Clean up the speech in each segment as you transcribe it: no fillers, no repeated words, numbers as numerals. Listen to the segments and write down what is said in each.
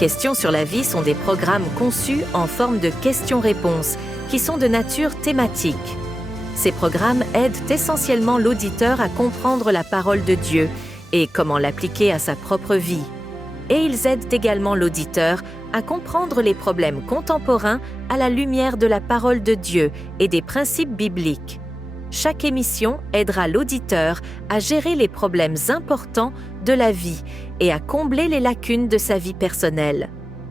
Questions sur la vie sont des programmes conçus en forme de questions-réponses qui sont de nature thématique. Ces programmes aident essentiellement l'auditeur à comprendre la parole de Dieu et comment l'appliquer à sa propre vie. Et ils aident également l'auditeur à comprendre les problèmes contemporains à la lumière de la parole de Dieu et des principes bibliques. Chaque émission aidera l'auditeur à gérer les problèmes importants de la vie et à combler les lacunes de sa vie personnelle.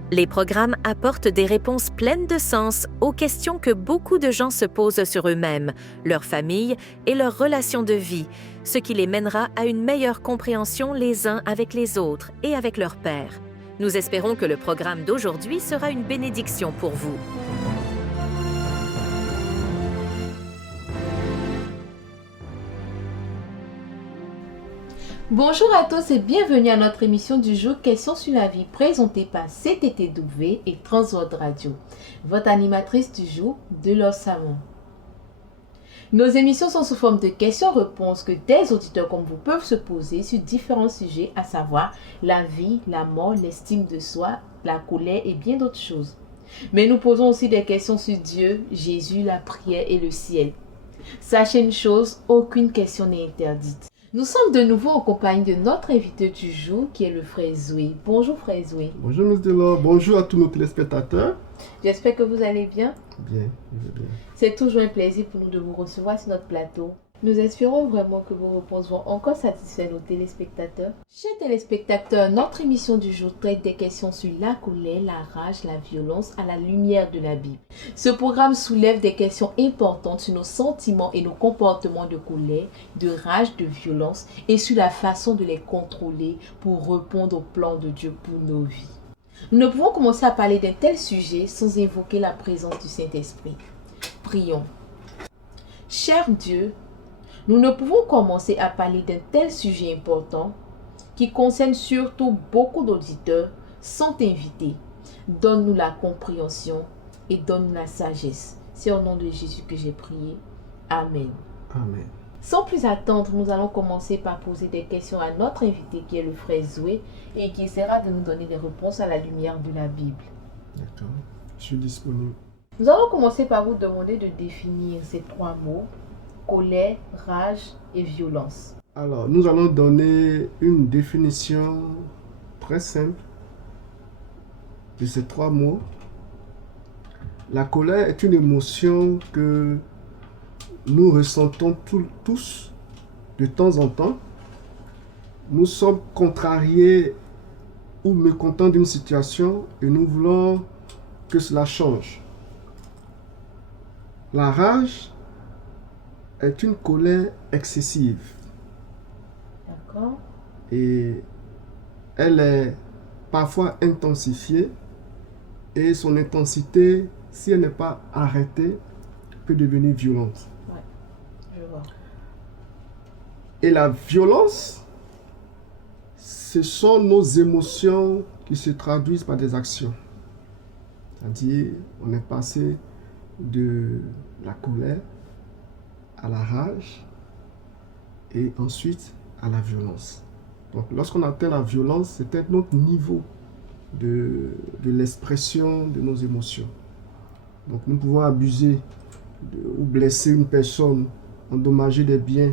Les programmes apportent des réponses pleines de sens aux questions que beaucoup de gens se posent sur eux-mêmes, leur famille et leurs relations de vie, ce qui les mènera à une meilleure compréhension les uns avec les autres et avec leur Père. Nous espérons que le programme d'aujourd'hui sera une bénédiction pour vous. Bonjour à tous et bienvenue à notre émission du jour Questions sur la vie présentée par CTTW et Transworld Radio. Votre animatrice du jour, Delors Samon. Nos émissions sont sous forme de questions-réponses que des auditeurs comme vous peuvent se poser sur différents sujets, à savoir la vie, la mort, l'estime de soi, la colère et bien d'autres choses. Mais nous posons aussi des questions sur Dieu, Jésus, la prière et le ciel. Sachez une chose, aucune question n'est interdite. Nous sommes de nouveau en compagnie de notre invité du jour qui est le frère Zoé. Bonjour frère Zoé. Bonjour Ms. Delors, bonjour à tous nos téléspectateurs. J'espère que vous allez bien. Bien, je vais bien. C'est toujours un plaisir pour nous de vous recevoir sur notre plateau. Nous espérons vraiment que vos réponses vont encore satisfaire nos téléspectateurs. Chers téléspectateurs, notre émission du jour traite des questions sur la colère, la rage, la violence à la lumière de la Bible. Ce programme soulève des questions importantes sur nos sentiments et nos comportements de colère, de rage, de violence et sur la façon de les contrôler pour répondre au plan de Dieu pour nos vies. Nous ne pouvons commencer à parler d'un tel sujet sans évoquer la présence du Saint-Esprit. Prions. Cher Dieu, nous ne pouvons commencer à parler d'un tel sujet important qui concerne surtout beaucoup d'auditeurs sans t'inviter. Donne-nous la compréhension et donne-nous la sagesse. C'est au nom de Jésus que j'ai prié. Amen. Amen. Sans plus attendre, nous allons commencer par poser des questions à notre invité qui est le frère Zoé et qui essaiera de nous donner des réponses à la lumière de la Bible. D'accord, je suis disponible. Nous allons commencer par vous demander de définir ces trois mots: colère, rage et violence. Alors, nous allons donner une définition très simple de ces trois mots. La colère est une émotion que nous ressentons tous de temps en temps. Nous sommes contrariés ou mécontents d'une situation et nous voulons que cela change. La rage est une colère excessive. D'accord. Et elle est parfois intensifiée et son intensité, si elle n'est pas arrêtée, peut devenir violente. Ouais, je vois. Et la violence, ce sont nos émotions qui se traduisent par des actions. C'est-à-dire, on est passé de la colère à la rage et ensuite à la violence. Donc lorsqu'on atteint la violence, c'est peut-être notre niveau de l'expression de nos émotions. Donc nous pouvons abuser ou blesser une personne, endommager des biens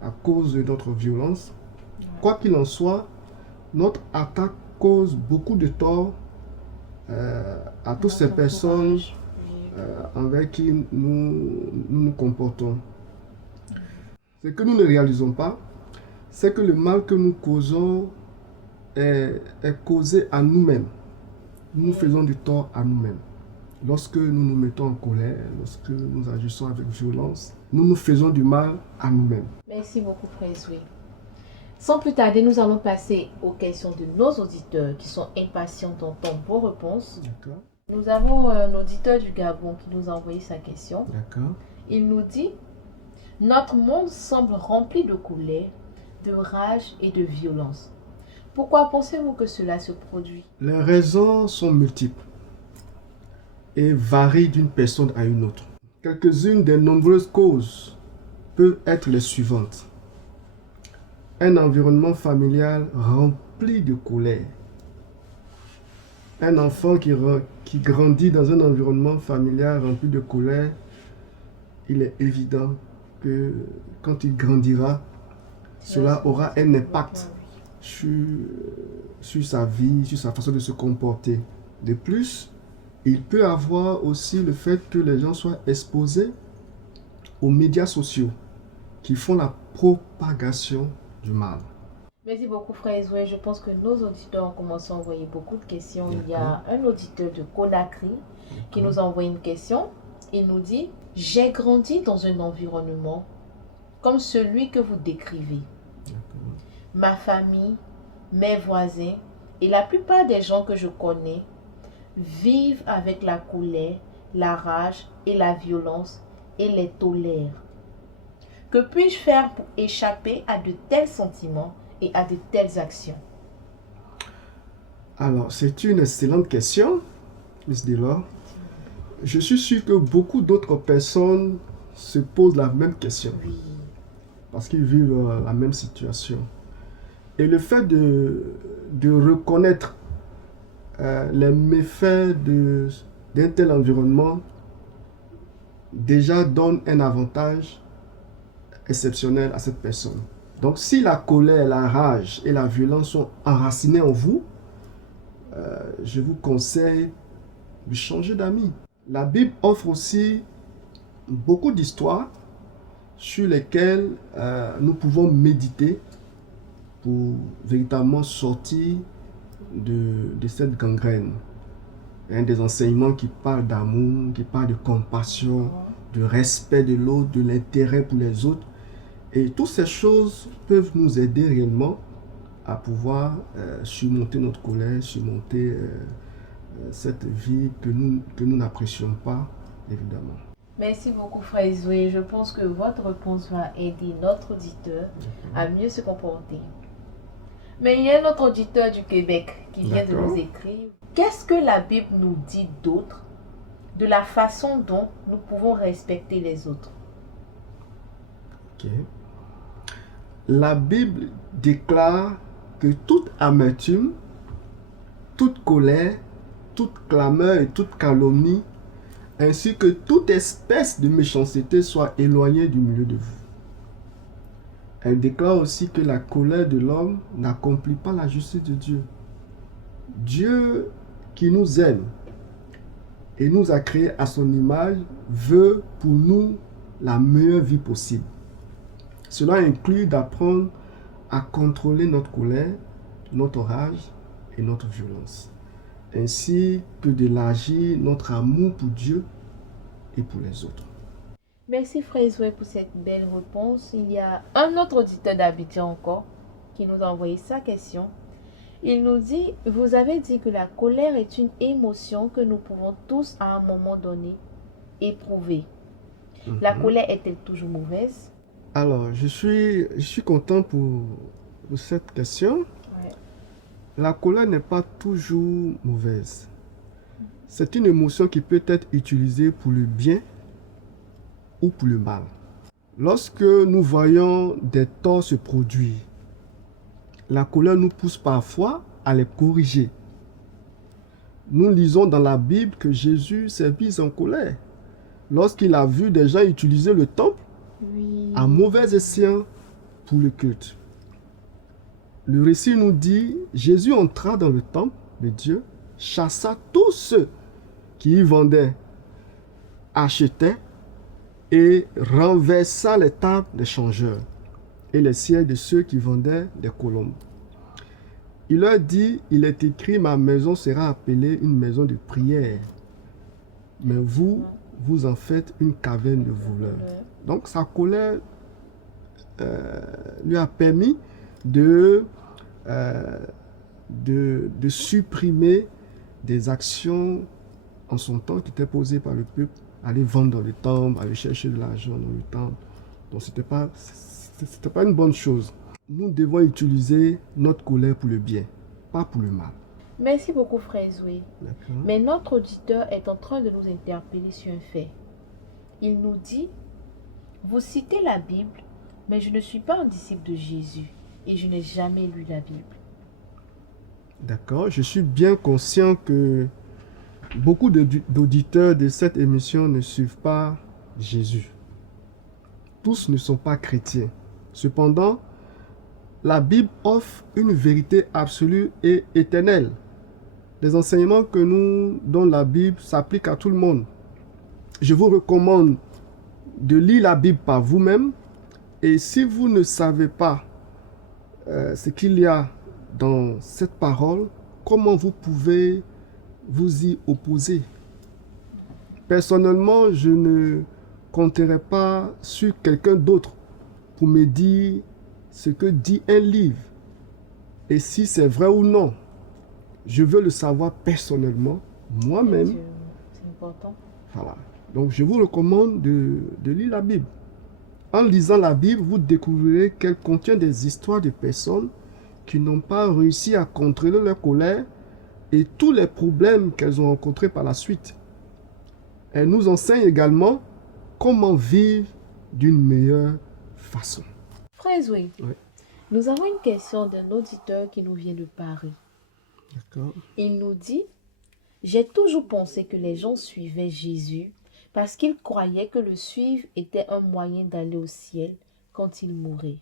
à cause de notre violence. Quoi qu'il en soit, notre attaque cause beaucoup de tort à toutes ces personnes avec qui nous comportons. Ce que nous ne réalisons pas, c'est que le mal que nous causons est causé à nous-mêmes. Nous faisons du tort à nous-mêmes. Lorsque nous nous mettons en colère, lorsque nous agissons avec violence, nous nous faisons du mal à nous-mêmes. Merci beaucoup, frère Zoé. Sans plus tarder, nous allons passer aux questions de nos auditeurs qui sont impatients d'entendre vos réponses. D'accord. Nous avons un auditeur du Gabon qui nous a envoyé sa question. D'accord. Il nous dit: notre monde semble rempli de colère, de rage et de violence. Pourquoi pensez-vous que cela se produit? Les raisons sont multiples et varient d'une personne à une autre. Quelques-unes des nombreuses causes peuvent être les suivantes. Un environnement familial rempli de colère. Un enfant qui grandit dans un environnement familial rempli de colère, il est évident que quand il grandira, cela aura un impact sur sa vie, sur sa façon de se comporter. De plus, il peut avoir aussi le fait que les gens soient exposés aux médias sociaux qui font la propagation du mal. Merci beaucoup, frère Zoé. Je pense que nos auditeurs ont commencé à envoyer beaucoup de questions. Il y a un auditeur de Conakry qui nous a envoyé une question. Il nous dit: j'ai grandi dans un environnement comme celui que vous décrivez. Ma famille, mes voisins et la plupart des gens que je connais vivent avec la colère, la rage et la violence et les tolèrent. Que puis-je faire pour échapper à de tels sentiments et à de telles actions? Alors, c'est une excellente question, Miss Delors. Je suis sûr que beaucoup d'autres personnes se posent la même question. Oui. Parce qu'ils vivent la même situation. Et le fait de reconnaître les méfaits d'un tel environnement déjà donne un avantage exceptionnel à cette personne. Donc si la colère, la rage et la violence sont enracinées en vous, je vous conseille de changer d'amis. La Bible offre aussi beaucoup d'histoires sur lesquelles nous pouvons méditer pour véritablement sortir de cette gangrène. Des enseignements qui parlent d'amour, qui parlent de compassion, de respect de l'autre, de l'intérêt pour les autres. Et toutes ces choses peuvent nous aider réellement à pouvoir surmonter notre colère, surmonter cette vie que nous n'apprécions pas, évidemment. Merci beaucoup, frère Zoé. Je pense que votre réponse va aider notre auditeur à mieux se comporter. Mais il y a un autre auditeur du Québec qui vient de nous écrire. Qu'est-ce que la Bible nous dit d'autre de la façon dont nous pouvons respecter les autres? Ok. La Bible déclare que toute amertume, toute colère, toute clameur et toute calomnie, ainsi que toute espèce de méchanceté soit éloignée du milieu de vous. Elle déclare aussi que la colère de l'homme n'accomplit pas la justice de Dieu. Dieu qui nous aime et nous a créés à son image veut pour nous la meilleure vie possible. Cela inclut d'apprendre à contrôler notre colère, notre rage et notre violence, ainsi que d'élargir notre amour pour Dieu et pour les autres. Merci, frère Zoé, pour cette belle réponse. Il y a un autre auditeur d'Abidjan encore qui nous a envoyé sa question. Il nous dit: vous avez dit que la colère est une émotion que nous pouvons tous à un moment donné éprouver. La colère est-elle toujours mauvaise? Alors, je suis content pour cette question. Ouais. La colère n'est pas toujours mauvaise. C'est une émotion qui peut être utilisée pour le bien ou pour le mal. Lorsque nous voyons des torts se produire, la colère nous pousse parfois à les corriger. Nous lisons dans la Bible que Jésus s'est mis en colère lorsqu'il a vu des gens utiliser le temple à mauvais escient pour le culte. Le récit nous dit: Jésus entra dans le temple de Dieu, chassa tous ceux qui y vendaient, achetaient et renversa les tables des changeurs et les sièges de ceux qui vendaient des colombes. Il leur dit: il est écrit, ma maison sera appelée une maison de prière, mais vous en faites une caverne de voleurs. Donc sa colère lui a permis de supprimer des actions en son temps qui étaient posées par le peuple, aller vendre dans le temple, aller chercher de l'argent dans le temple. Donc c'était pas une bonne chose. Nous devons utiliser notre colère pour le bien, pas pour le mal. Merci beaucoup, frère Zoé. D'accord. Mais notre auditeur est en train de nous interpeller sur un fait. Il nous dit: vous citez la Bible, mais je ne suis pas un disciple de Jésus et je n'ai jamais lu la Bible. D'accord, je suis bien conscient que beaucoup d'auditeurs de cette émission ne suivent pas Jésus. Tous ne sont pas chrétiens. Cependant, la Bible offre une vérité absolue et éternelle. Les enseignements que nous donnent la Bible s'appliquent à tout le monde. Je vous recommande de lire la Bible par vous-même. Et si vous ne savez pas ce qu'il y a dans cette parole, comment vous pouvez vous y opposer? Personnellement, je ne compterai pas sur quelqu'un d'autre pour me dire ce que dit un livre. Et si c'est vrai ou non, je veux le savoir personnellement, moi-même. C'est important. Voilà. Donc, je vous recommande de lire la Bible. En lisant la Bible, vous découvrirez qu'elle contient des histoires de personnes qui n'ont pas réussi à contrôler leur colère et tous les problèmes qu'elles ont rencontrés par la suite. Elle nous enseigne également comment vivre d'une meilleure façon. Frère Zoé, Oui. nous avons une question d'un auditeur qui nous vient de Paris. D'accord. Il nous dit « J'ai toujours pensé que les gens suivaient Jésus parce qu'ils croyaient que le suivre était un moyen d'aller au ciel quand il mourait.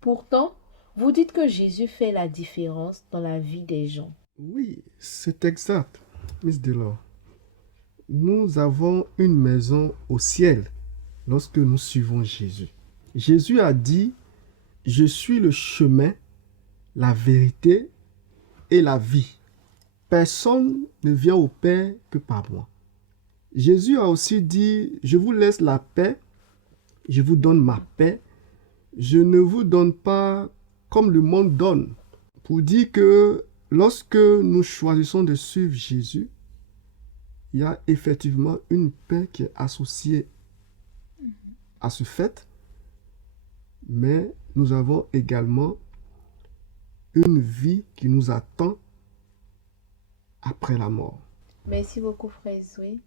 Pourtant, vous dites que Jésus fait la différence dans la vie des gens. Oui, c'est exact, Miss Delors. Nous avons une maison au ciel lorsque nous suivons Jésus. Jésus a dit « Je suis le chemin, la vérité et la vie. Personne ne vient au Père que par moi. » Jésus a aussi dit « Je vous laisse la paix, je vous donne ma paix. Je ne vous donne pas comme le monde donne. » Pour dire que lorsque nous choisissons de suivre Jésus, il y a effectivement une paix qui est associée à ce fait, mais nous avons également une vie qui nous attend après la mort. Merci beaucoup, frère Zoé.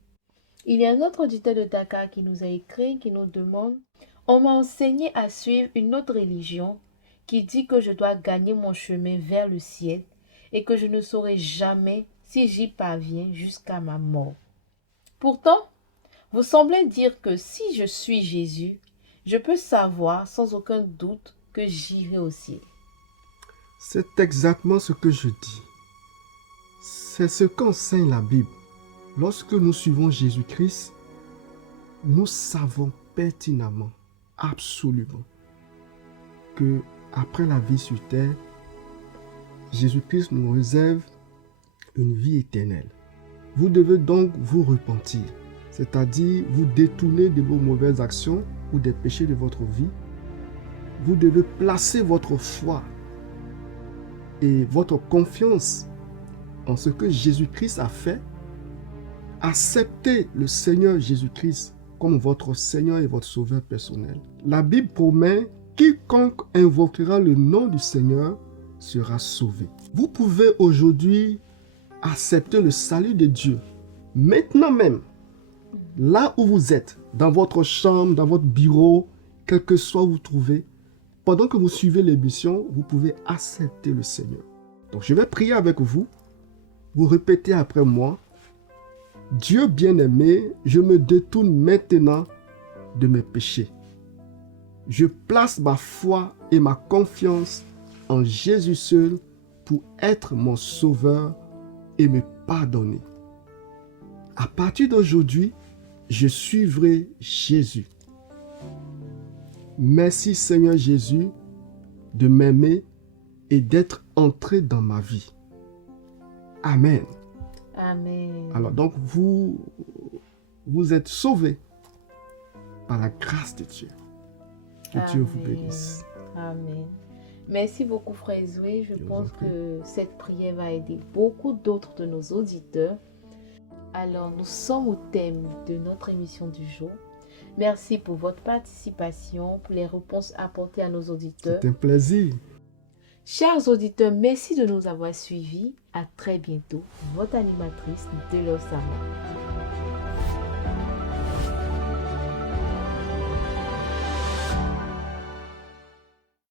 Il y a un autre auditeur de Dakar qui nous a écrit, qui nous demande « On m'a enseigné à suivre une autre religion qui dit que je dois gagner mon chemin vers le ciel et que je ne saurai jamais si j'y parviens jusqu'à ma mort. Pourtant, vous semblez dire que si je suis Jésus, je peux savoir sans aucun doute que j'irai au ciel. » C'est exactement ce que je dis. C'est ce qu'enseigne la Bible. Lorsque nous suivons Jésus-Christ, nous savons pertinemment, absolument, que après la vie sur terre, Jésus-Christ nous réserve une vie éternelle. Vous devez donc vous repentir, c'est-à-dire vous détourner de vos mauvaises actions ou des péchés de votre vie. Vous devez placer votre foi et votre confiance en ce que Jésus-Christ a fait. Acceptez le Seigneur Jésus-Christ comme votre Seigneur et votre Sauveur personnel. La Bible promet « Quiconque invoquera le nom du Seigneur sera sauvé ». Vous pouvez aujourd'hui accepter le salut de Dieu. Maintenant même, là où vous êtes, dans votre chambre, dans votre bureau, quel que soit où vous trouvez, pendant que vous suivez l'émission, vous pouvez accepter le Seigneur. Donc je vais prier avec vous. Vous répétez après moi. Dieu bien-aimé, je me détourne maintenant de mes péchés. Je place ma foi et ma confiance en Jésus seul pour être mon sauveur et me pardonner. À partir d'aujourd'hui, je suivrai Jésus. Merci Seigneur Jésus de m'aimer et d'être entré dans ma vie. Amen. Amen. Alors donc vous êtes sauvés par la grâce de Dieu. Que Dieu vous bénisse. Amen. Merci beaucoup, frère Zoé. Je pense que cette prière va aider beaucoup d'autres de nos auditeurs. Alors, nous sommes au thème de notre émission du jour. Merci pour votre participation, pour les réponses apportées à nos auditeurs. C'est un plaisir. Chers auditeurs, merci de nous avoir suivis. À très bientôt. Votre animatrice, Delors Sama.